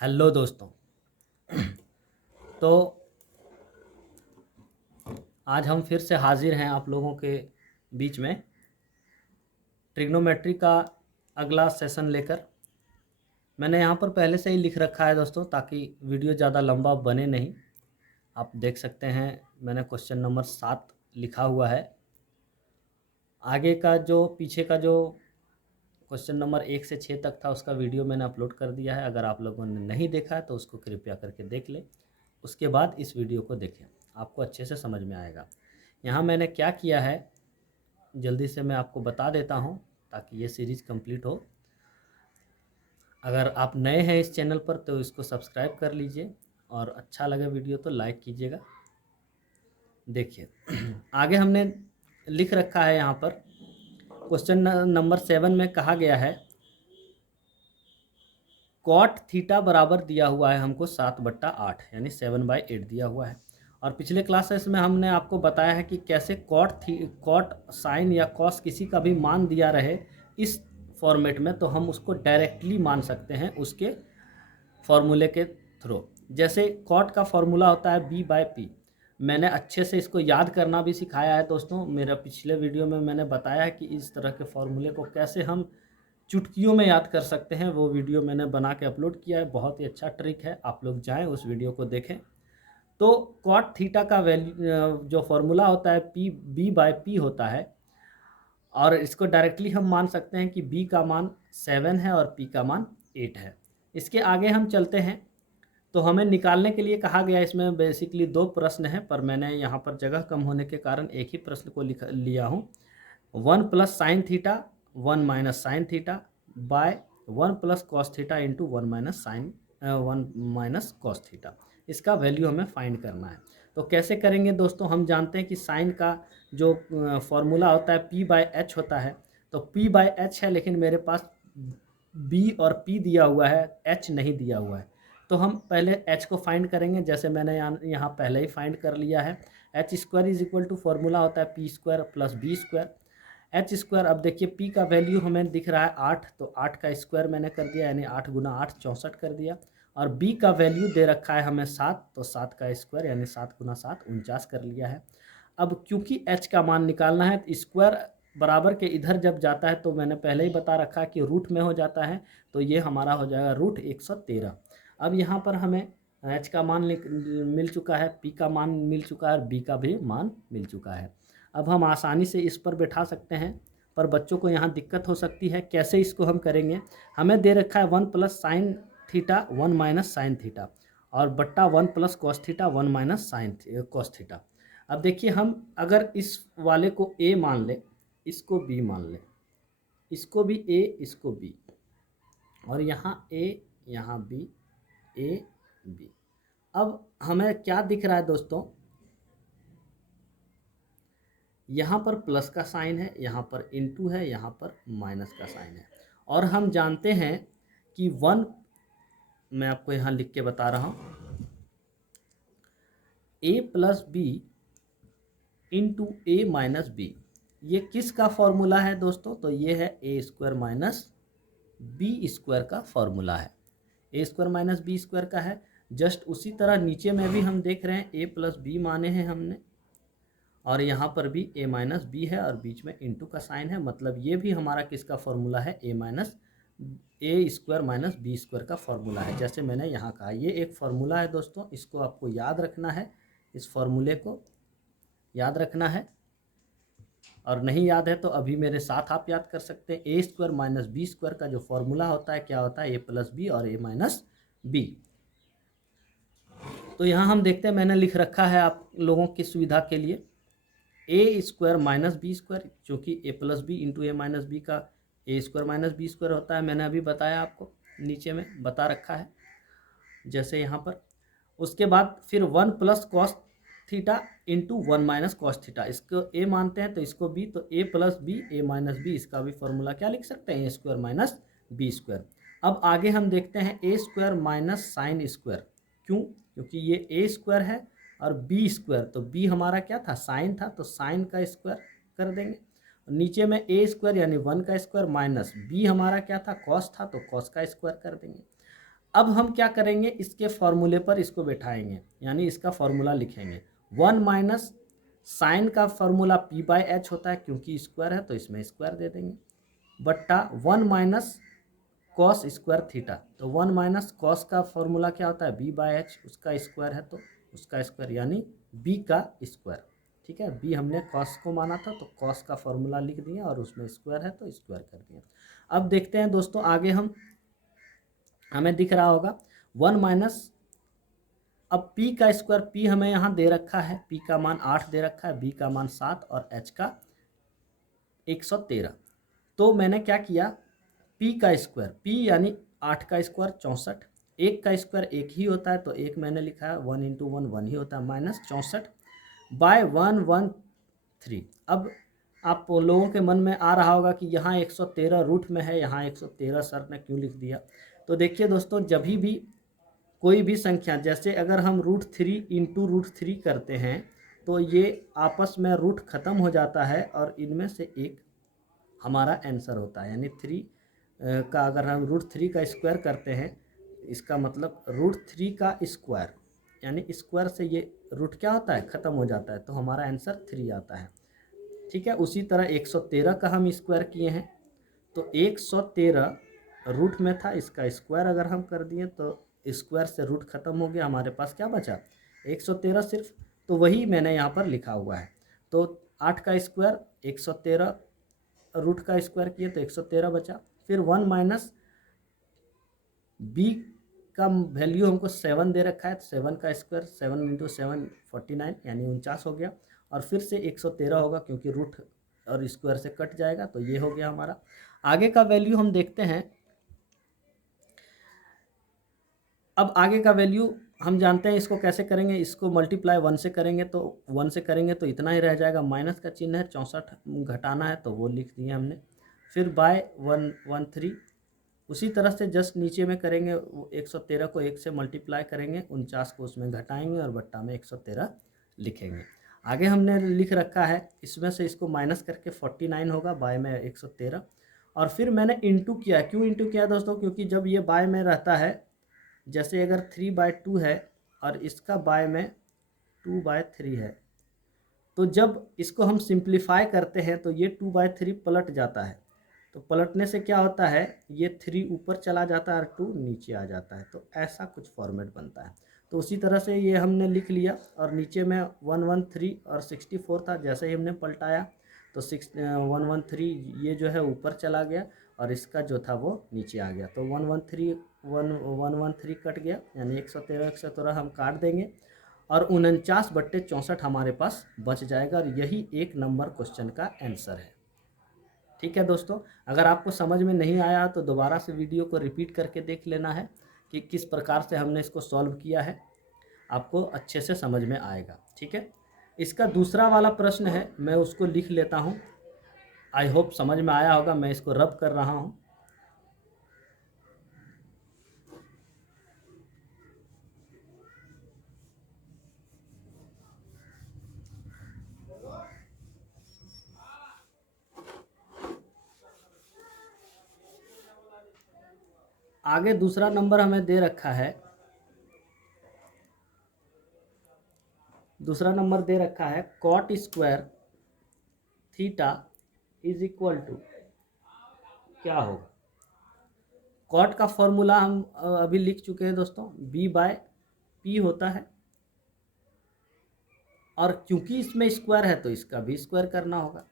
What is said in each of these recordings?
Hello दोस्तों। तो आज हम फिर से हाजिर हैं आप लोगों के बीच में ट्रिग्नोमेट्री का अगला सेशन लेकर। मैंने यहाँ पर पहले से ही लिख रखा है दोस्तों, ताकि वीडियो ज़्यादा लंबा बने नहीं। आप देख सकते हैं मैंने क्वेश्चन नंबर 7 लिखा हुआ है। आगे का जो पीछे का जो क्वेश्चन नंबर 1 से 6 तक था उसका वीडियो मैंने अपलोड कर दिया है। अगर आप लोगों ने नहीं देखा है तो उसको कृपया करके देख लें, उसके बाद इस वीडियो को देखें, आपको अच्छे से समझ में आएगा। यहाँ मैंने क्या किया है जल्दी से मैं आपको बता देता हूँ ताकि ये सीरीज़ कंप्लीट हो। अगर आप नए हैं इस चैनल पर तो इसको सब्सक्राइब कर लीजिए और अच्छा लगे वीडियो तो लाइक कीजिएगा। देखिए आगे हमने लिख रखा है यहाँ पर क्वेश्चन नंबर 7 में कहा गया है कॉट थीटा बराबर दिया हुआ है हमको 7/8 यानी 7/8 दिया हुआ है। और पिछले क्लासेस में हमने आपको बताया है कि कैसे कॉट साइन या कॉस किसी का भी मान दिया रहे इस फॉर्मेट में तो हम उसको डायरेक्टली मान सकते हैं उसके फॉर्मूले के थ्रू। जैसे कॉट का फॉर्मूला होता है b/p। मैंने अच्छे से इसको याद करना भी सिखाया है दोस्तों। मेरा पिछले वीडियो में मैंने बताया है कि इस तरह के फॉर्मूले को कैसे हम चुटकियों में याद कर सकते हैं। वो वीडियो मैंने बना के अपलोड किया है, बहुत ही अच्छा ट्रिक है, आप लोग जाएं उस वीडियो को देखें। तो कॉट थीटा का वैल्यू जो फॉर्मूला होता है b/p होता है, और इसको डायरेक्टली हम मान सकते हैं कि b का मान 7 है और p का मान 8 है। इसके आगे हम चलते हैं तो हमें निकालने के लिए कहा गया, इसमें बेसिकली 2 प्रश्न हैं पर मैंने यहाँ पर जगह कम होने के कारण एक ही प्रश्न को लिया हूँ। 1 plus sine theta 1 minus sine theta by 1 plus cos theta into 1 minus cos theta. इसका वैल्यू हमें फाइंड करना है। तो कैसे करेंगे दोस्तों, हम जानते हैं कि साइन का जो फॉर्मूला होता है p/h होता है। तो p/h है, लेकिन मेरे पास b और p दिया हुआ है, h नहीं दिया हुआ है। तो हम पहले h को फाइंड करेंगे, जैसे मैंने यहाँ पहले ही फाइंड कर लिया है। h square is equal to formula होता है p square plus b square. H square, अब देखिए p का वैल्यू हमें दिख रहा है 8, तो 8 का स्क्वायर मैंने कर दिया यानी 8 गुना 8 64 कर दिया। और b का वैल्यू दे रखा है हमें 7, तो 7 का स्क्वायर यानी 7 गुना 7 49 कर लिया है। अब क्योंकि h का मान निकालना है तो स्क्वायर बराबर के इधर जब जाता है तो मैंने पहले ही बता रखा है कि रूट में हो जाता है, तो ये हमारा हो जाएगा रूट 113। अब यहाँ पर हमें h का मान मिल चुका है, p का मान मिल चुका है और b का भी मान मिल चुका है। अब हम आसानी से इस पर बैठा सकते हैं, पर बच्चों को यहाँ दिक्कत हो सकती है। कैसे इसको हम करेंगे, हमें दे रखा है 1 plus sine theta 1 minus sine theta और बट्टा 1 plus cos theta 1 minus sine cos theta. अब देखिए हम अगर इस वाले को a मान लें, इसको b मान लें, इसको भी a इसको b, और यहाँ a यहाँ b a b। अब हमें क्या दिख रहा है दोस्तों, यहाँ पर प्लस का साइन है, यहाँ पर इनटू है, यहाँ पर माइनस का साइन है। और हम जानते हैं कि 1, मैं आपको यहाँ लिख के बता रहा हूँ, a plus B into A minus B, ये किसका फॉर्मूला है दोस्तों, तो ये है A square minus B square का फॉर्मूला है। A square minus B square का है। जस्ट उसी तरह नीचे में भी हम देख रहे हैं a प्लस बी माने हैं हमने, और यहाँ पर भी a माइनस बी है और बीच में इंटू का साइन है, मतलब ये भी हमारा किसका फॉर्मूला है, A square minus B square का फॉर्मूला है। जैसे मैंने यहाँ कहा, ये एक फॉर्मूला है दोस्तों, इसको आपको याद रखना है, इस फॉर्मूले को याद रखना है। और नहीं याद है तो अभी मेरे साथ आप याद कर सकते हैं। ए स्क्वायर माइनस बी स्क्वायर का जो फॉर्मूला होता है क्या होता है, ए प्लस बी और ए माइनस बी। तो यहाँ हम देखते हैं, मैंने लिख रखा है आप लोगों की सुविधा के लिए ए स्क्वायर माइनस बी स्क्वायर, चूँकि ए plus B into A minus B का ए स्क्वायर माइनस बी स्क्वायर होता है। मैंने अभी बताया आपको, नीचे में बता रखा है जैसे यहाँ पर। उसके बाद फिर 1 plus cos theta into 1 minus cos theta, इसको ए मानते हैं तो इसको बी, तो ए प्लस बी ए माइनस बी, इसका भी फॉर्मूला क्या लिख सकते हैं, ए स्क्वायर माइनस बी स्क्वायर। अब आगे हम देखते हैं ए स्क्वायर माइनस साइन स्क्वायर, क्यों, क्योंकि ये ए स्क्वायर है और बी स्क्वायर, तो बी हमारा क्या था, साइन था, तो साइन का स्क्वायर कर देंगे। नीचे में ए स्क्वायर यानी 1 का स्क्वायर माइनस बी हमारा क्या था, कॉस था, तो कॉस का स्क्वायर कर देंगे। अब हम क्या करेंगे, इसके फॉर्मूले पर इसको बैठाएंगे, यानी इसका फॉर्मूला लिखेंगे। 1 माइनस साइन का फॉर्मूला पी बाई एच होता है, क्योंकि स्क्वायर है तो इसमें स्क्वायर दे देंगे, बट्टा 1 माइनस कॉस स्क्वायर थीटा। तो 1 माइनस कॉस का फॉर्मूला क्या होता है, बी बाई एच, उसका स्क्वायर है तो उसका स्क्वायर, यानी बी का स्क्वायर। ठीक है, बी हमने कॉस को माना था तो कॉस का फॉर्मूला लिख दिया और उसमें स्क्वायर है तो स्क्वायर कर दिया। अब देखते हैं दोस्तों आगे, हमें दिख रहा होगा 1 माइनस, अब p का स्क्वायर, p हमें यहाँ दे रखा है, p का मान 8 दे रखा है, b का मान 7 और h का 113। तो मैंने क्या किया, p का स्क्वायर, p यानी 8 का स्क्वायर 64, 1 का स्क्वायर 1 ही होता है तो 1 मैंने लिखा है, 1 इंटू 1 1 ही होता है, माइनस 64 बाय 113। अब आप लोगों के मन में आ रहा होगा कि यहाँ 113 रूट में है, यहाँ 113 सर ने क्यों लिख दिया। तो देखिए दोस्तों, जब भी कोई भी संख्या, जैसे अगर हम √3 इंटू √3 करते हैं तो ये आपस में रूट ख़त्म हो जाता है और इनमें से एक हमारा आंसर होता है, यानी 3 का अगर हम √3 का स्क्वायर करते हैं, इसका मतलब √3 का स्क्वायर, यानी स्क्वायर से ये रूट क्या होता है, ख़त्म हो जाता है, तो हमारा आंसर 3 आता है। ठीक है, उसी तरह 113 का हम स्क्वायर किए हैं तो 113 रूट में था, इसका स्क्वायर अगर हम कर दिए तो स्क्वायर से रूट ख़त्म हो गया, हमारे पास क्या बचा, 113 सिर्फ। तो वही मैंने यहाँ पर लिखा हुआ है। तो 8 का स्क्वायर 113 रूट का स्क्वायर किए तो 113 बचा। फिर 1 माइनस बी का वैल्यू हमको 7 दे रखा है, 7 का स्क्वायर 7 इंटू 7 49, यानी 49 हो गया। और फिर से 113 होगा क्योंकि रूट और स्क्वायर से कट जाएगा, तो ये हो गया हमारा। आगे का वैल्यू हम देखते हैं। अब आगे का वैल्यू हम जानते हैं, इसको कैसे करेंगे, इसको मल्टीप्लाई 1 से करेंगे तो 1 से करेंगे तो इतना ही रह जाएगा, माइनस का चिन्ह है, 64 घटाना है तो वो लिख दिया हमने। फिर बाय 113, उसी तरह से जस्ट नीचे में करेंगे, 113 को 1 से मल्टीप्लाई करेंगे, 49 को उसमें घटाएंगे और बट्टा में 113 लिखेंगे। आगे हमने लिख रखा है, इसमें से इसको माइनस करके 49 होगा, बाय में 113। और फिर मैंने इंटू किया, क्यों इंटू किया दोस्तों, क्योंकि जब ये बाय में रहता है, जैसे अगर 3/2 है और इसका बाय में 2/3 है, तो जब इसको हम सिंप्लीफाई करते हैं तो ये 2/3 पलट जाता है। तो पलटने से क्या होता है, ये 3 ऊपर चला जाता है और 2 नीचे आ जाता है, तो ऐसा कुछ फॉर्मेट बनता है। तो उसी तरह से ये हमने लिख लिया और नीचे में 113 और 64 था, जैसे ही हमने पलटाया तो 113 ये जो है ऊपर चला गया और इसका जो था वो नीचे आ गया, तो 113 कट गया, यानी 113 हम काट देंगे और 49/64 हमारे पास बच जाएगा और यही 1 नंबर क्वेश्चन का आंसर है। ठीक है दोस्तों, अगर आपको समझ में नहीं आया तो दोबारा से वीडियो को रिपीट करके देख लेना है कि किस प्रकार से हमने इसको सॉल्व किया है, आपको अच्छे से समझ में आएगा। ठीक है, इसका दूसरा वाला प्रश्न है, मैं उसको लिख लेता हूँ, आई होप समझ में आया होगा, मैं इसको रब कर रहा हूँ। आगे दूसरा नंबर हमें दे रखा है, दूसरा नंबर दे रखा है cot square theta is equal to क्या होगा। कॉट का फॉर्मूला हम अभी लिख चुके हैं दोस्तों, b/p होता है, और क्योंकि इसमें स्क्वायर है तो इसका भी स्क्वायर करना होगा।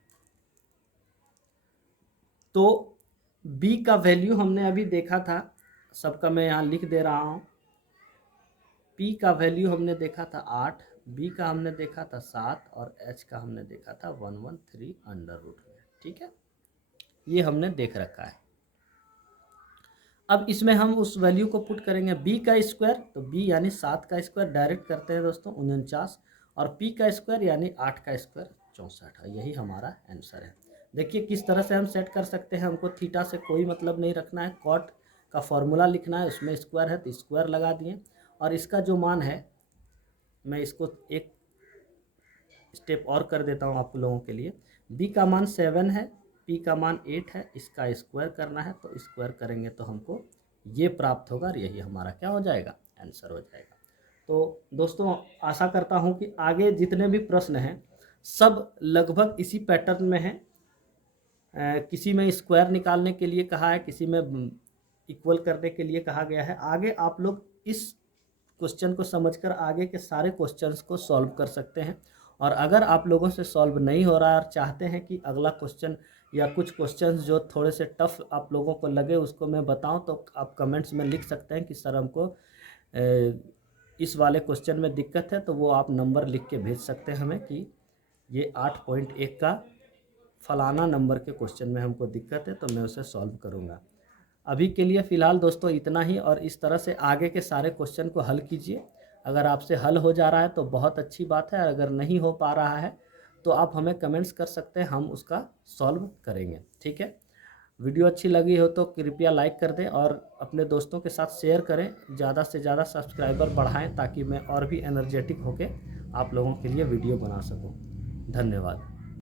तो b का वैल्यू हमने अभी देखा था, सबका मैं यहाँ लिख दे रहा हूँ। p का वैल्यू हमने देखा था 8, b का हमने देखा था 7 और h का हमने देखा था 113 अंडर रूट में। ठीक है, ये हमने देख रखा है। अब इसमें हम उस वैल्यू को पुट करेंगे, b का स्क्वायर, तो b यानी 7 का स्क्वायर डायरेक्ट करते हैं दोस्तों 49, और p का स्क्वायर यानी 8 का स्क्वायर 64, यही हमारा आंसर है। देखिए किस तरह से हम सेट कर सकते हैं, हमको थीटा से कोई मतलब नहीं रखना है, कॉट का फॉर्मूला लिखना है, उसमें स्क्वायर है तो स्क्वायर लगा दिए, और इसका जो मान है, मैं इसको एक स्टेप और कर देता हूँ आप लोगों के लिए। b का मान 7 है, p का मान 8 है, इसका स्क्वायर करना है, तो स्क्वायर करेंगे तो हमको ये प्राप्त होगा और यही हमारा क्या हो जाएगा, आंसर हो जाएगा। तो दोस्तों आशा करता हूँ कि आगे जितने भी प्रश्न हैं सब लगभग इसी पैटर्न में हैं। किसी में स्क्वायर निकालने के लिए कहा है, किसी में इक्वल करने के लिए कहा गया है। आगे आप लोग इस क्वेश्चन को समझकर आगे के सारे क्वेश्चंस को सॉल्व कर सकते हैं। और अगर आप लोगों से सॉल्व नहीं हो रहा है और चाहते हैं कि अगला क्वेश्चन या कुछ क्वेश्चंस जो थोड़े से टफ आप लोगों को लगे उसको मैं बताऊं, तो आप कमेंट्स में लिख सकते हैं कि सर हमको इस वाले क्वेश्चन में दिक्कत है, तो वो आप नंबर लिख के भेज सकते हैं हमें कि ये 8.1 का फलाना नंबर के क्वेश्चन में हमको दिक्कत है, तो मैं उसे सॉल्व करूँगा। अभी के लिए फ़िलहाल दोस्तों इतना ही, और इस तरह से आगे के सारे क्वेश्चन को हल कीजिए। अगर आपसे हल हो जा रहा है तो बहुत अच्छी बात है, अगर नहीं हो पा रहा है तो आप हमें कमेंट्स कर सकते हैं, हम उसका सॉल्व करेंगे। ठीक है, वीडियो अच्छी लगी हो तो कृपया लाइक कर दें और अपने दोस्तों के साथ शेयर करें, ज़्यादा से ज़्यादा सब्सक्राइबर बढ़ाएं ताकि मैं और भी एनर्जेटिक होकर आप लोगों के लिए वीडियो बना सकूं। धन्यवाद।